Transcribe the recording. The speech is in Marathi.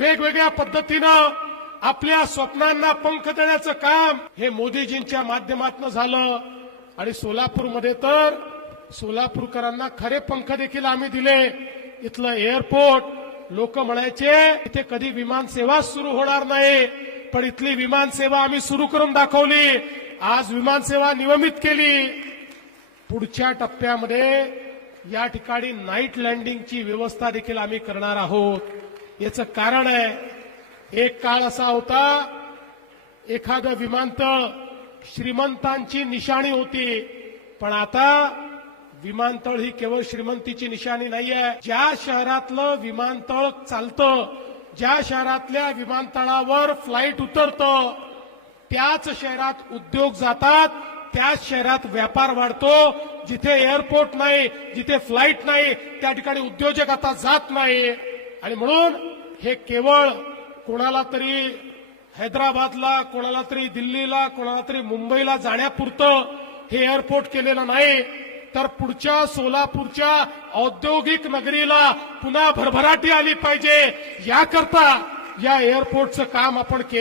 वेगवेगळ्या पद्धतीनं आपल्या स्वप्नांना पंख देण्याचं काम हे मोदीजींच्या माध्यमातून झालं। आणि सोलापूरमध्ये तर सोलापूरकरांना खरे पंख देखील आम्ही दिले। इथलं एअरपोर्ट लोक म्हणायचे इथे कधी विमान सेवा सुरू होणार नाही, पण इथली विमान सेवा आम्ही सुरू करून दाखवली। आज विमान सेवा नियमित केली। पुढच्या टप्प्यामध्ये या ठिकाणी नाईट लँडिंगची व्यवस्था देखील आम्ही करणार आहोत। याचं कारण आहे, एक काळ असा होता एखादं विमानतळ श्रीमंतांची निशाणी होती, पण आता विमानतळ ही केवळ श्रीमंतीची निशाणी नाहीये। ज्या शहरातलं विमानतळ चालतं, ज्या शहरातल्या विमानतळावर फ्लाईट उतरतं, त्याच शहरात उद्योग जातात, त्याच शहरात व्यापार वाढतो। जिथे एअरपोर्ट नाही, जिथे फ्लाईट नाही, त्या ठिकाणी उद्योजक आता जात नाही। आणि म्हणून हे केवळ कोणाला तरी हैदराबादला, कोणाला तरी दिल्लीला, कोणाला तरी मुंबईला जाण्यापुरतं हे एअरपोर्ट केलेलं नाही, तर पुढच्या सोलापूरच्या औद्योगिक नगरीला पुन्हा भरभराटी आली पाहिजे, याकरता या एअरपोर्टचं काम आपण केलं।